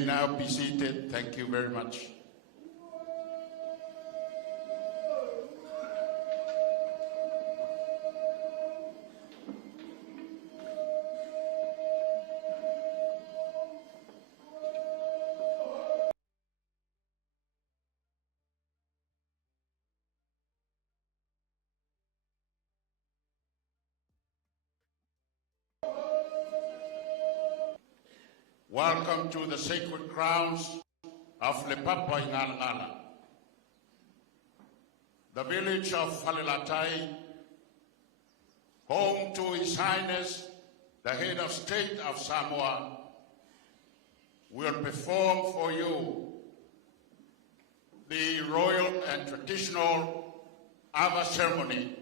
may now be seated. Thank you very much. Welcome to the sacred grounds of Lepapa in Ngala, the village of Falelatai, home to His Highness, the head of state of Samoa, will perform for you the royal and traditional Ava ceremony,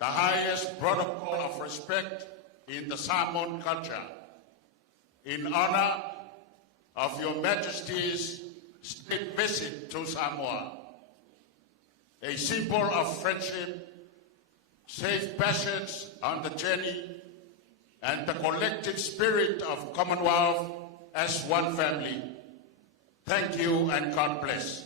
the highest protocol of respect in the Samoan culture, in honor of Your Majesty's state visit to Samoa, a symbol of friendship, safe passage on the journey, and the collective spirit of Commonwealth as one family. Thank you and God bless.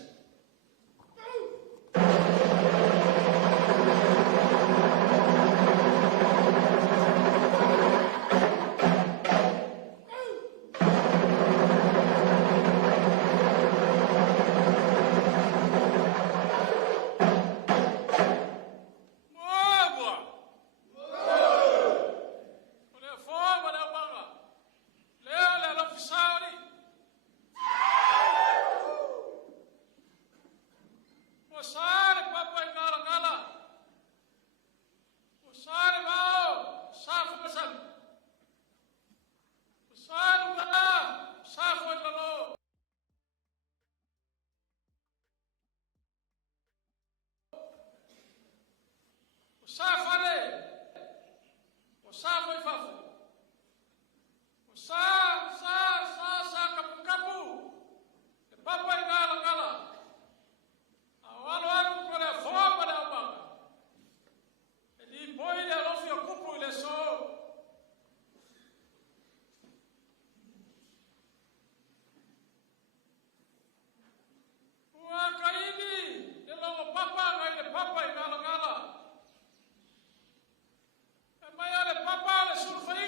Papa le surfa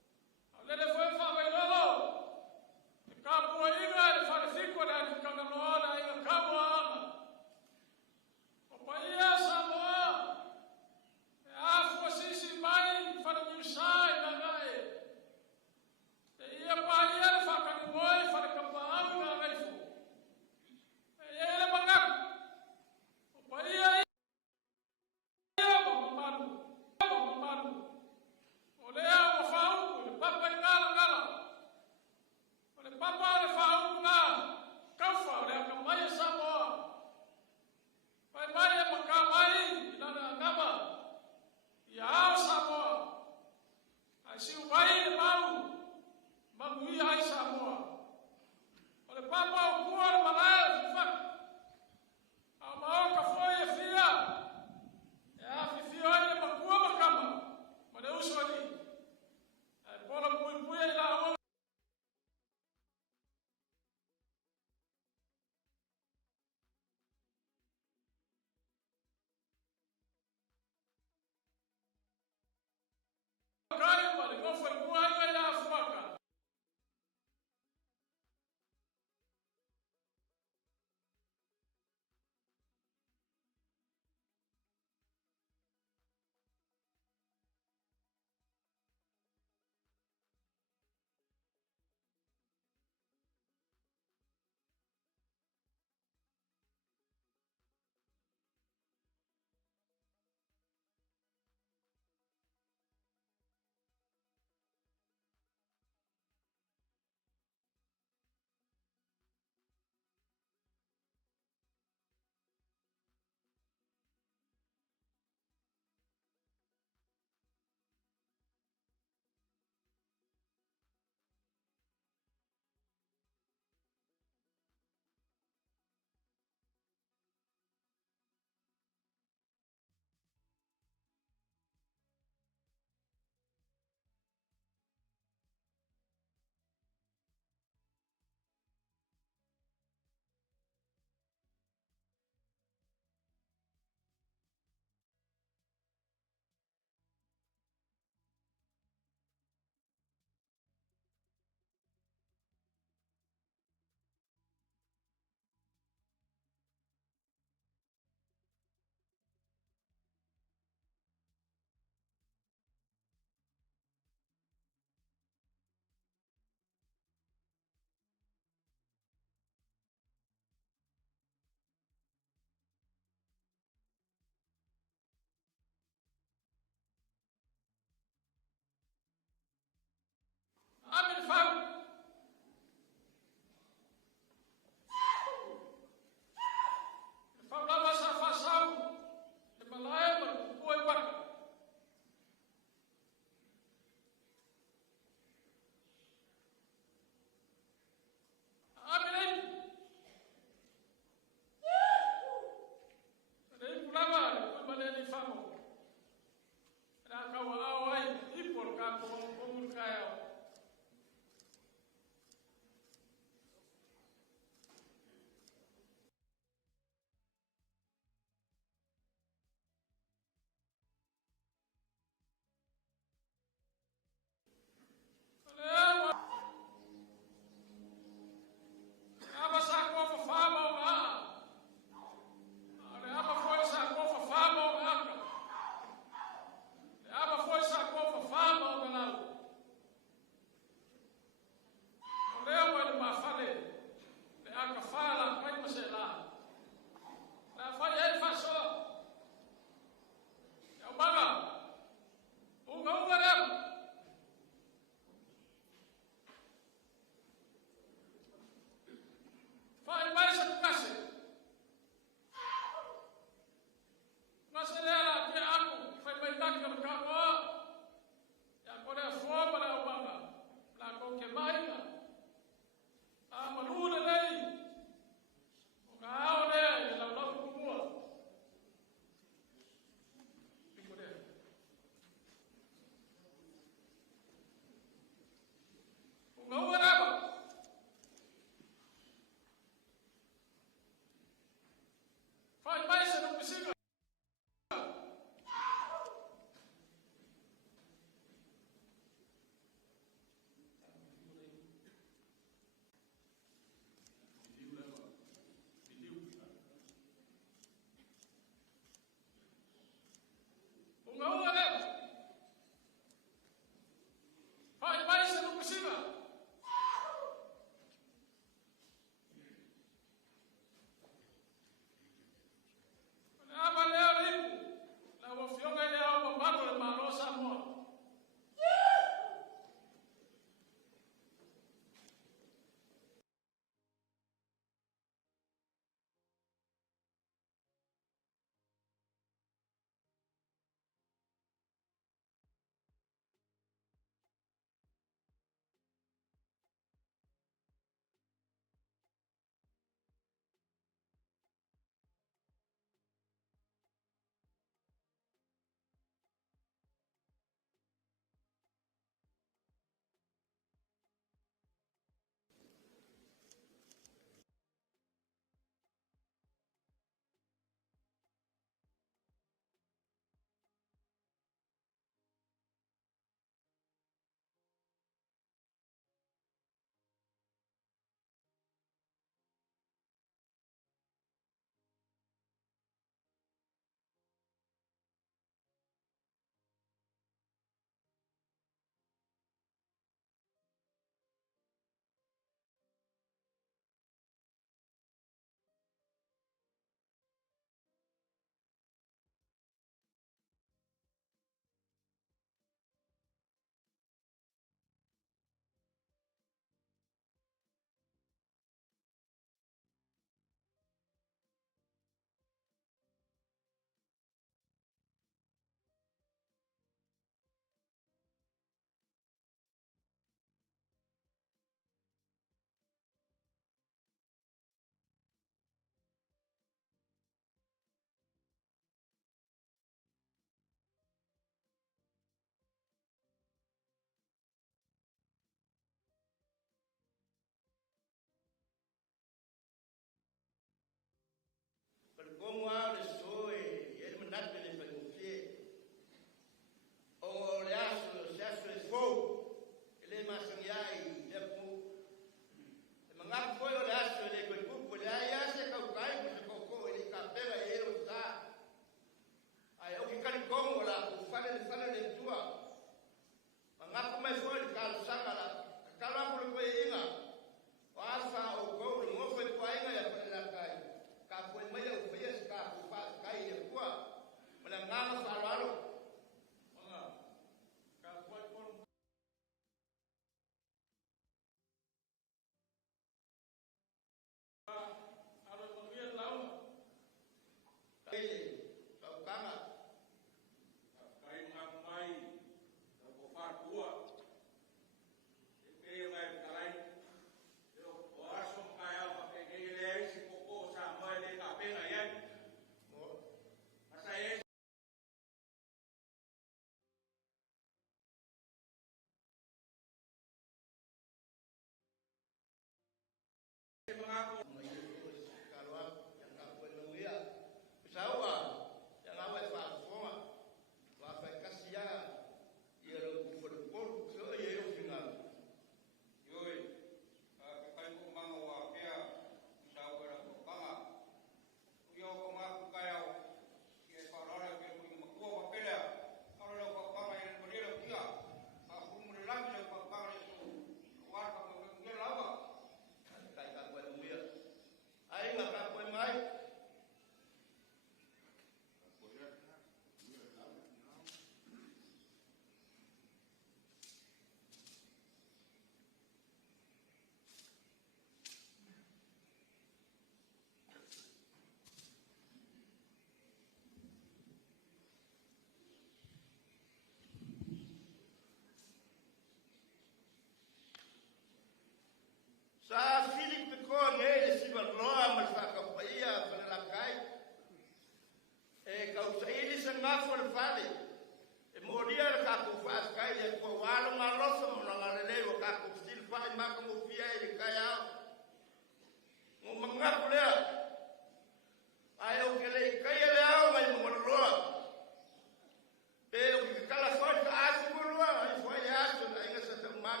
asu kulua ai foi asu ai ngasa taman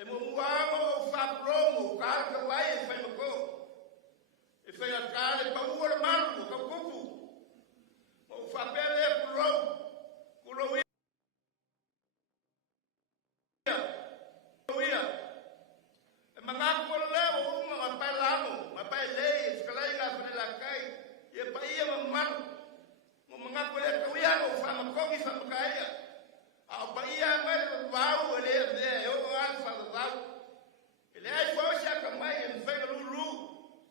e mo muamo o fa promo kar ka vai e fai ko e fai a kale pa u le malu ka kupu mo fa pele kulo kulo ia e manga ko le o ma pa lamo ma pa le skalai ga fa la kai e pa ia mo malu mo manga ko le ka ia o fa ma ko mi fa ka ia a pa ia ma le vau le de o al fa vau ele ai fo xa ka mai en fa lulu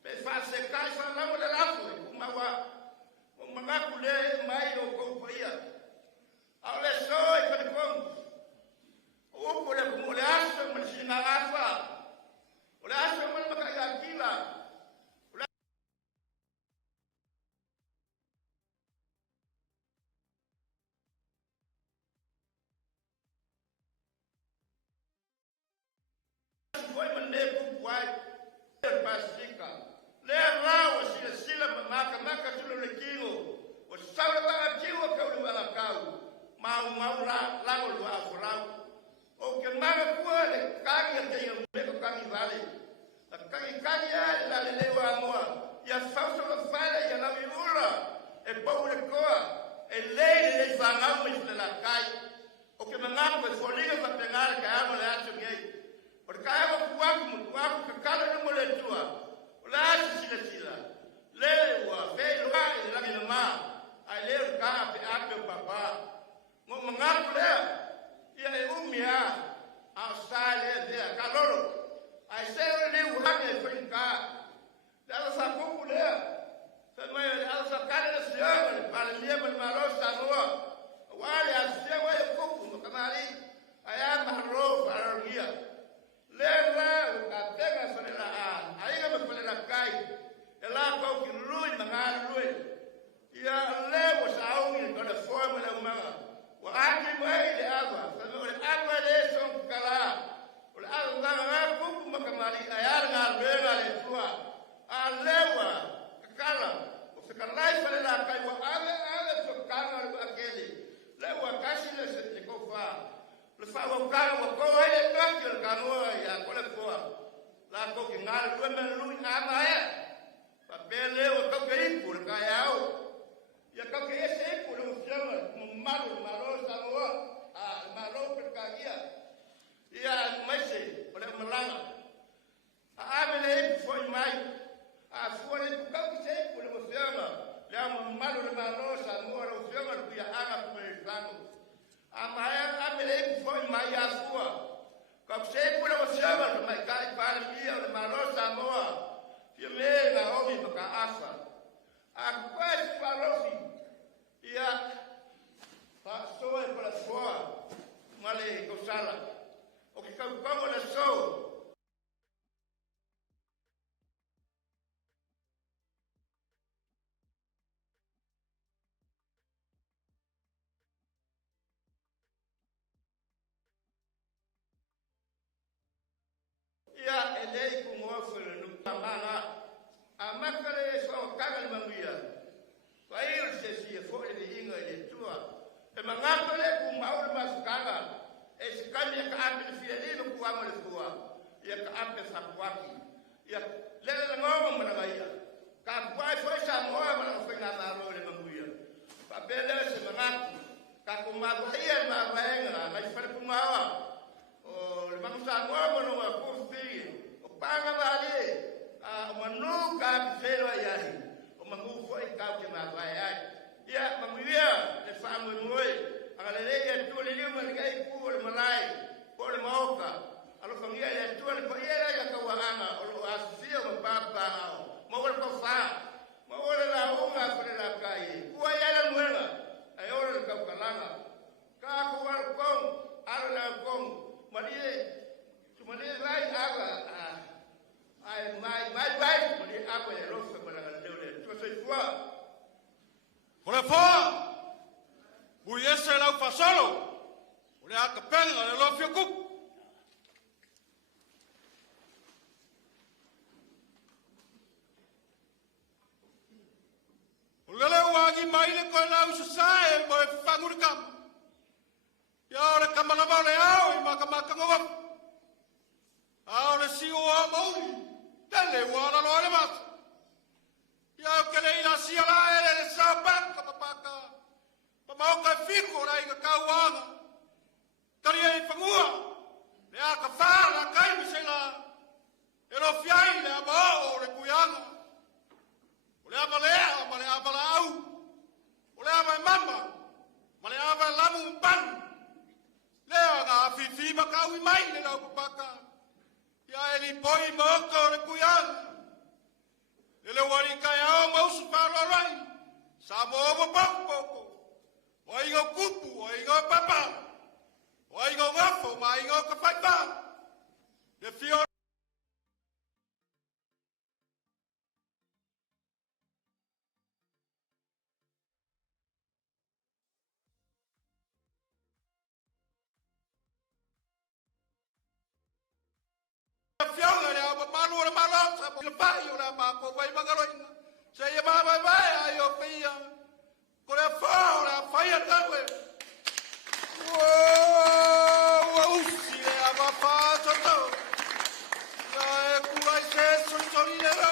pe fa se kai fa la mo le la fo ma wa mo manga ko le mai o ko pa ia a le so e ka ko o ko le mo le aso mo si na afa o le aso mo ma ka ia kila foi maneiro buai pastica le rawa sila maka tulo le kingo o saula ba jiwa ka lu ala kau mau la lu afrau o ke mara kuale kaki te yo me ko kaki vale kaki la le wa moa ya fauso la fala ya la viura e paule koa e le fangau me la kai o ke mangapo e foliga pa pegar ka amo le acho ngei porque amo kuaku ka kala no le tua la sila le wa ve wa la ni ma ai le ka pe ape papa mo mangapo le ia e umia a sale de caloro ai se le wa ne frinka da sa kuku le se mai al sa kala se para mia mal malos ta no wale asia wa kuku kamari aya marro para ria leva a pega sobre la aí eu me falei na cai ela com que lui mangar lui ia levo saúde com a forma da manga o aqui vai de água o água de som cala o água vai pouco uma camari aí na vega le tua a lewa cala o ficar lá e falei na cai o água só cala aquele lewa caixa le cofa le fa o cara o ko ele toque o canoa ya ko le ko la ko que ngal ko men lu ama ya pa pele o to que ir por caiao ya ko que ese por un chama malo sa no a malo per caia ya mais o le malanga a amele foi mai a foi o que se por o chama le malo sa no o chama que ya haga por el plano amaya amele foi mai a sua como sempre por você mas mai cai para mim o marosa moa que me na homem para afa a quase falou sim e a passou para fora male cosala o que como le sou ia elei com ofere no tamanga a makale so kagal mambia vai o se foi de inga de tua e mangapele com maul masukanga e se kanya ka ambe fielino ku amal tua ia ka ambe sakwaki ia lele ngomo mana ia ka kwai foi sa moa mana foi na maro le mambia papele se mangapu ka ku magia ma vaenga mai fale ku mawa o le mangsa ngomo no ku o paga vale a manuka fero ai o mangu foi ka que ma vai ai ia manguia le fango moi ala le ia tu le lima le kai ku le malai po le maoka alo fangia le tu le ko ia ya ka wanga o lo asio ma papa mo wal ko fa mo wal la unga por la kai ku ia le muela ai ora le ka kalanga ka ku wal kon ala la kon marie Maria vai água, vai, Maria água é roxa para a leule. Tu sei quoi? Por favor, voy ser la fasolo. Ole a capella le lo fio cup. Ole le wagi mai le ko la usa mo fangur kam. kamalama le au I makamaka ngoga. Au le si o mauri. Tele wala lo le mas. Ya kele ila si ala ele sa baka papaka. Pamauka fiko la I kauanga. Tari ai pangua. Le aka fara kai misela. Elo fiai le abao le kuyanga. Ole abalea, male abalau. Ole abai mama. Male abai lamu mpan. Lea nga fifi makau I mai le lau papaka. Ya eli poi moko le kuyanga. Ele wari kai au mausu paro rai. Samo omo poko. O ingo kupu, o ingo papa. O ingo ngafo, ma ingo kafaita. Le fio fianga le ama malu le malo sa le pai o le ma ko vai mangaroina. Se ia ma vai ai o pia. Ko le fa o le fai atawe. Wow, usi le ama fa toto. Ya e kurai se soli le ra.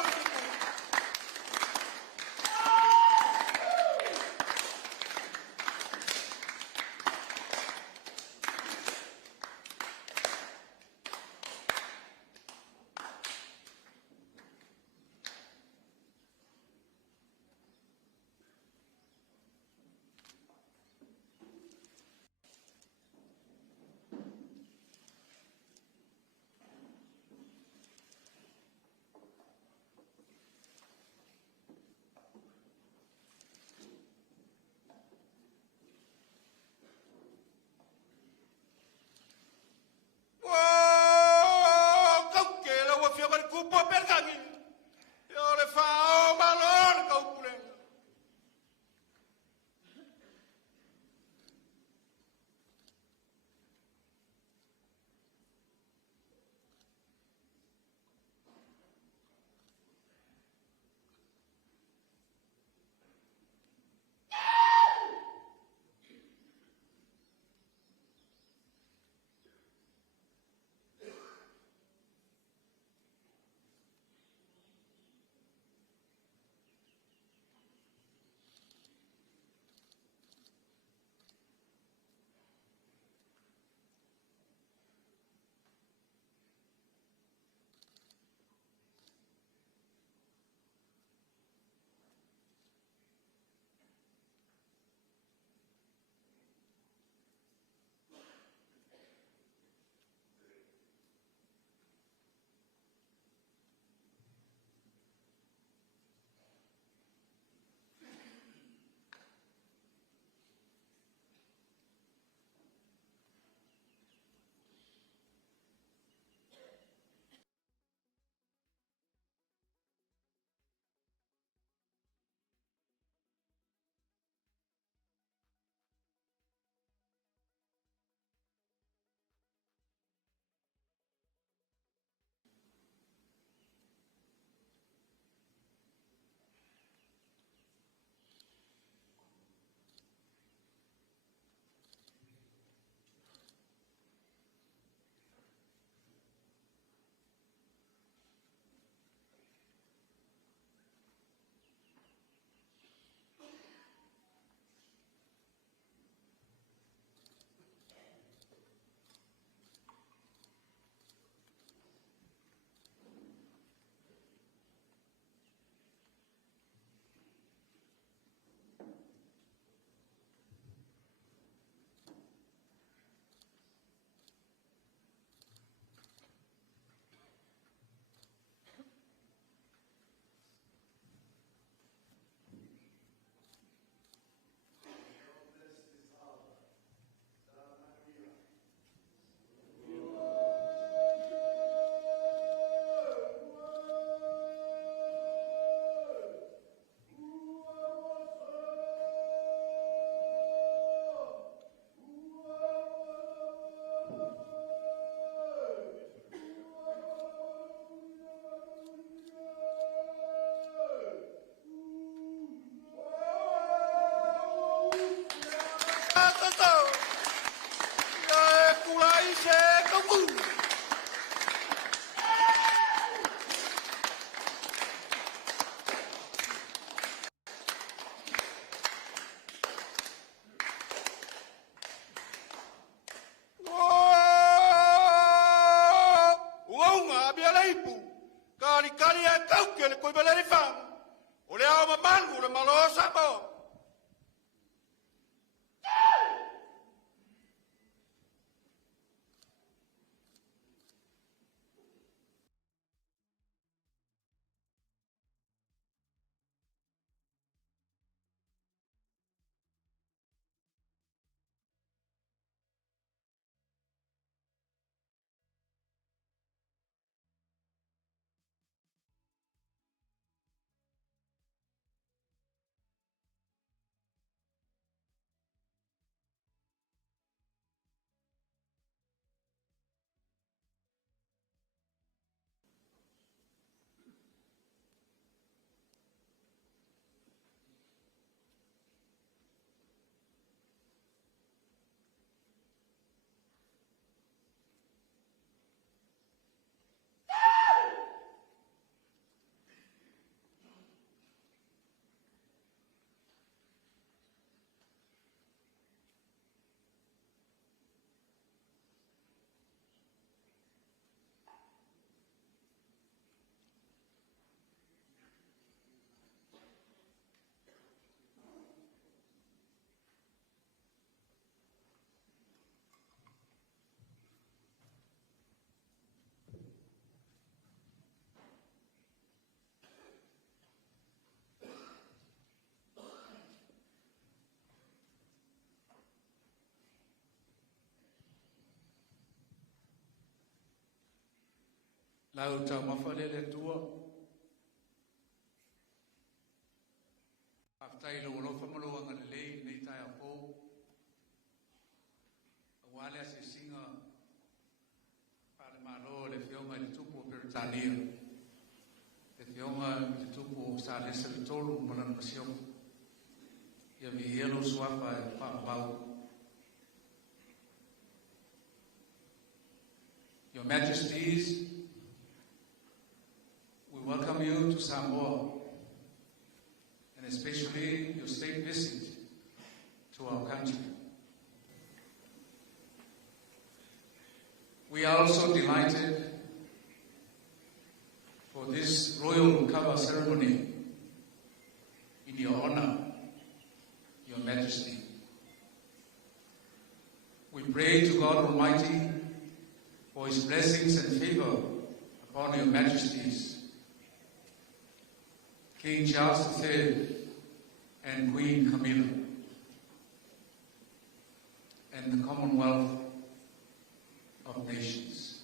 kau ke le koe beleri whang. O le ao mamangu le malo sabo. Lau tau mawhalele tua. Aftai lo lofa maloa ngana lei nei tai a pō. Awale a se singa pale malo le whionga le tupu o Peritania. Le whionga le tupu o sa lesa le tolu manan masiong. Ia mi hielo suafa e whapau. Your Majesties, we welcome you to Samoa, and especially your state visit to our country. We are also delighted for this royal cover ceremony in your honor, Your Majesty. We pray to God Almighty for His blessings and favor upon Your Majesties, King Charles III and Queen Camilla, and the Commonwealth of Nations.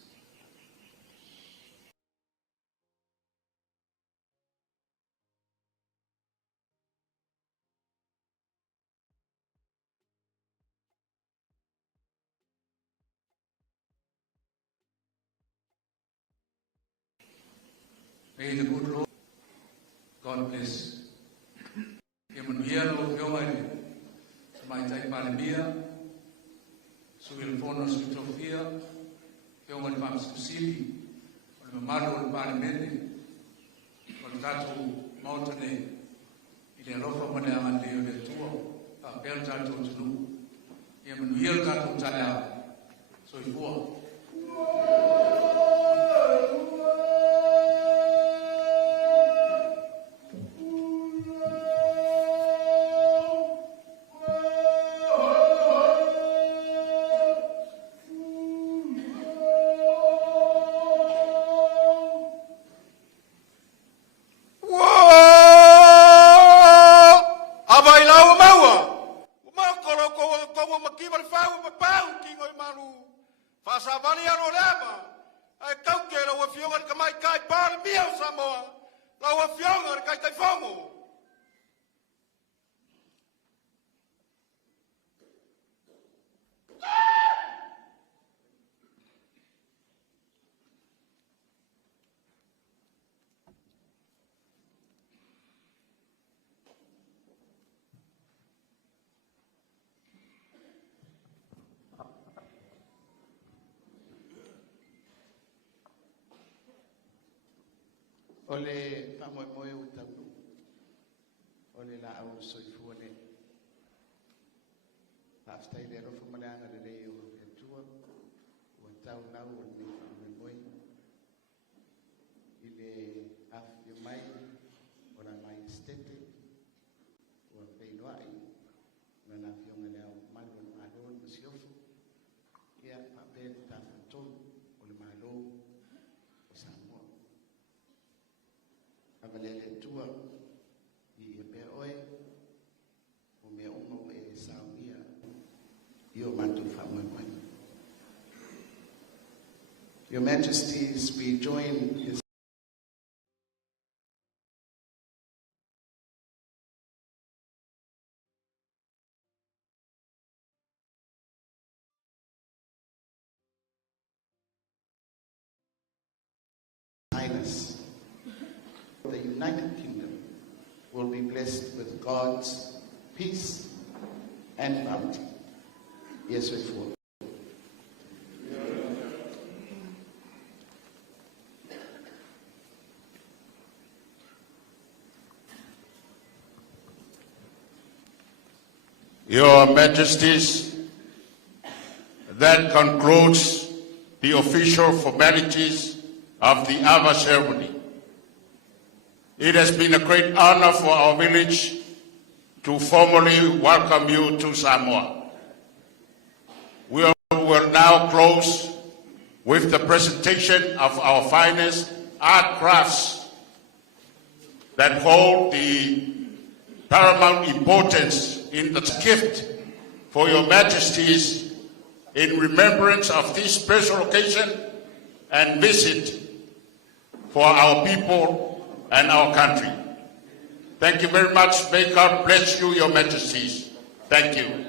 May the good Lord, God bless. Emanuel Yomari, Samaitai Palemia, Suil Fonos Utopia, Yomari Pams Kusili, Mamaru Palemene, Tatu Moutane, Ilerofa Manama Leo de Tuo, Papel Tatu Tulu, Emanuel Tatu Taya, Soifua. Ole pamoe utamu. Ole la au soifuane. After the rofu malanga de leo etua. Utau nau ni pamoe. Ile afya mai ora mai stete o peiloai na na fionga leo malo malo siofu ia papel ta ton o le malo o Samoa amalele tua i pe oe o me o e saunia io matu fa mai. Your Majesties, we join His Highness. The United Kingdom will be blessed with God's peace and bounty. Yes, we fall. Your Majesties, that concludes the official formalities of the Ava ceremony. It has been a great honor for our village to formally welcome you to Samoa. We will now close with the presentation of our finest art crafts that hold the paramount importance in the gift for your Majesties in remembrance of this special occasion and visit for our people and our country. Thank you very much. May God bless you, your Majesties. Thank you.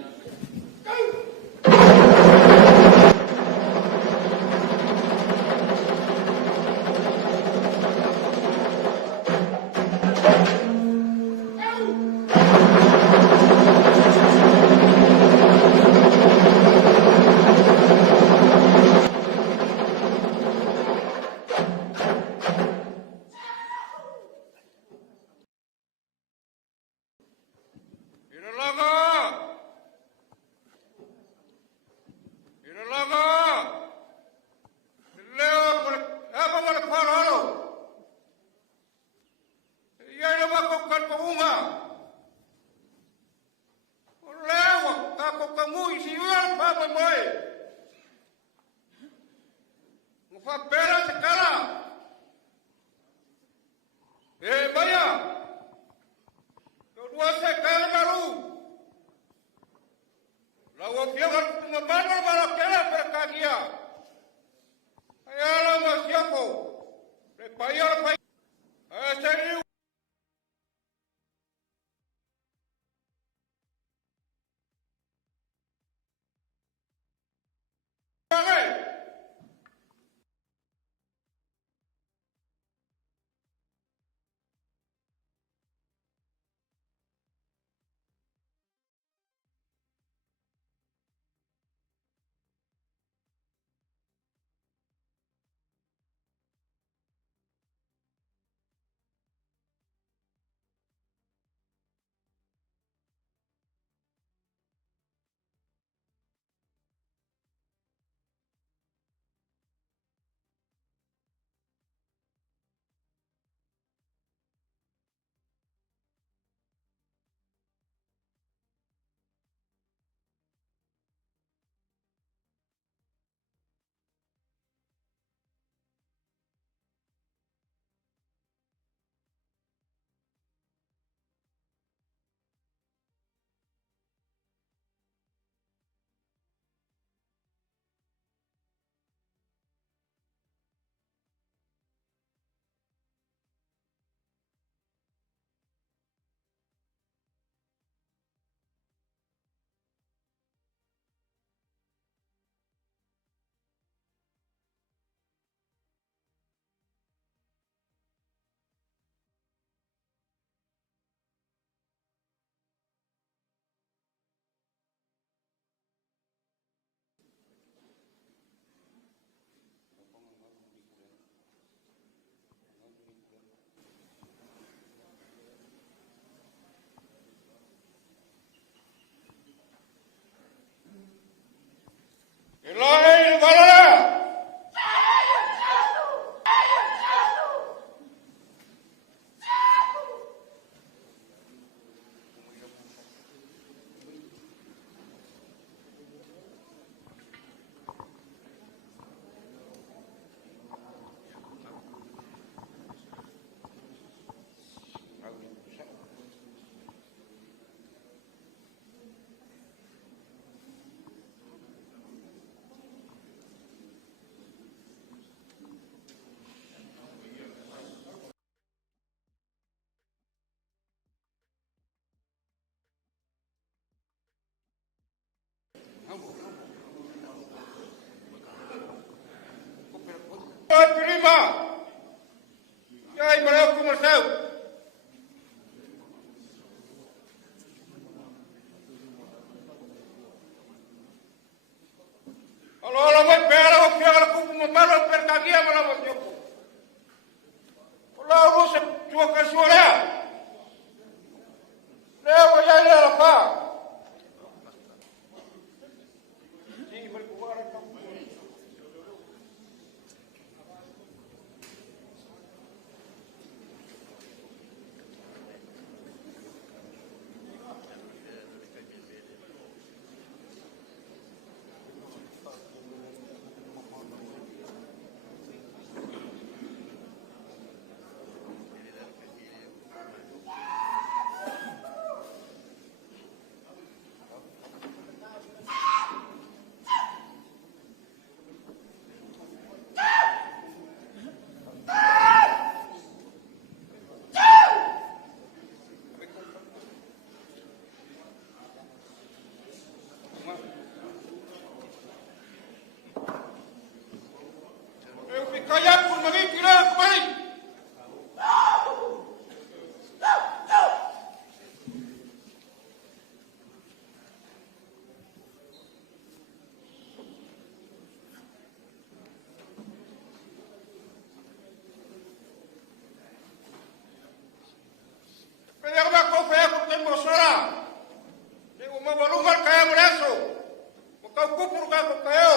kau kupur ka ko kau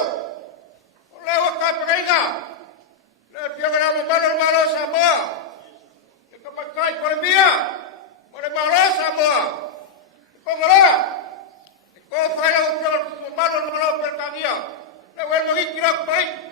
le wa ka penga le pianga na malo Samoa ke ka pakai Colombia malo Samoa ko ngara ko fai o malo perkangia le wa mo kira pai.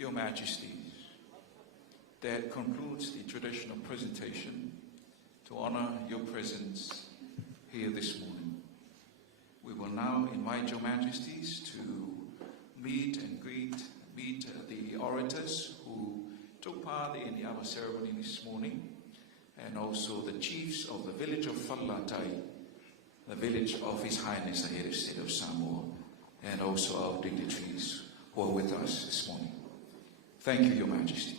Your Majesties, that concludes the traditional presentation to honor your presence here this morning. We will now invite your Majesties to meet the orators who took part in our ceremony this morning, and also the chiefs of the village of Whalatai, the village of His Highness the Head of State of Samoa, and also our dignitaries who are with us this morning. Thank you, Your Majesties.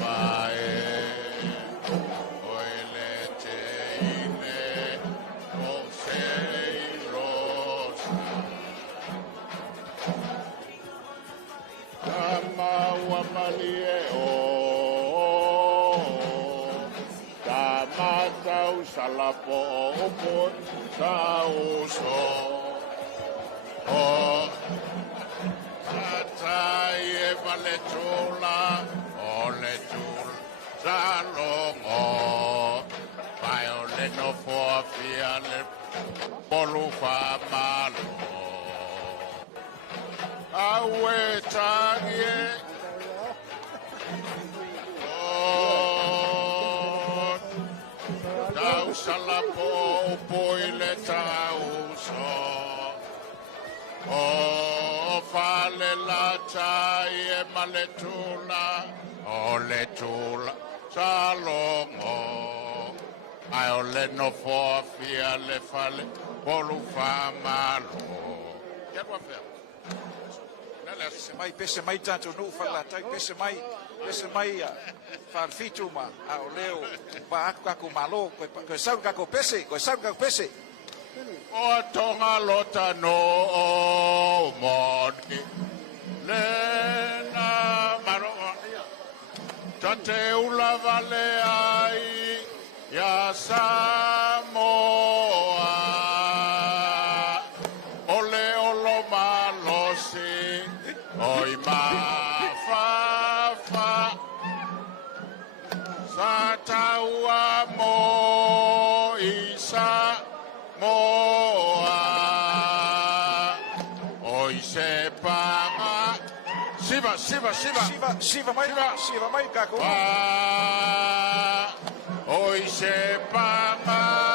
vae oile te ine o sei rosa kama wamalie o kama tau salapo o po tau so o Satai e vale tula, ole tul, salongo, pai ole no for fiale, polu fa malo. Awe tagie, tau salapo poile tau so. O fale la tai e maletula, o letula, salongo. Ai o le no fia le fale, polu fa malo. Che vuoi fare? Pese mai tanto nu fala tai pese mai fal fituma ao leo pa aku malo ko sau ka ko pese O tonga lota no moni le na maro tate ula vale ai ya Samoa ole olo malosi oi ma fa sataua mo isa moa oi se panga Siva mai ka ko oi se panga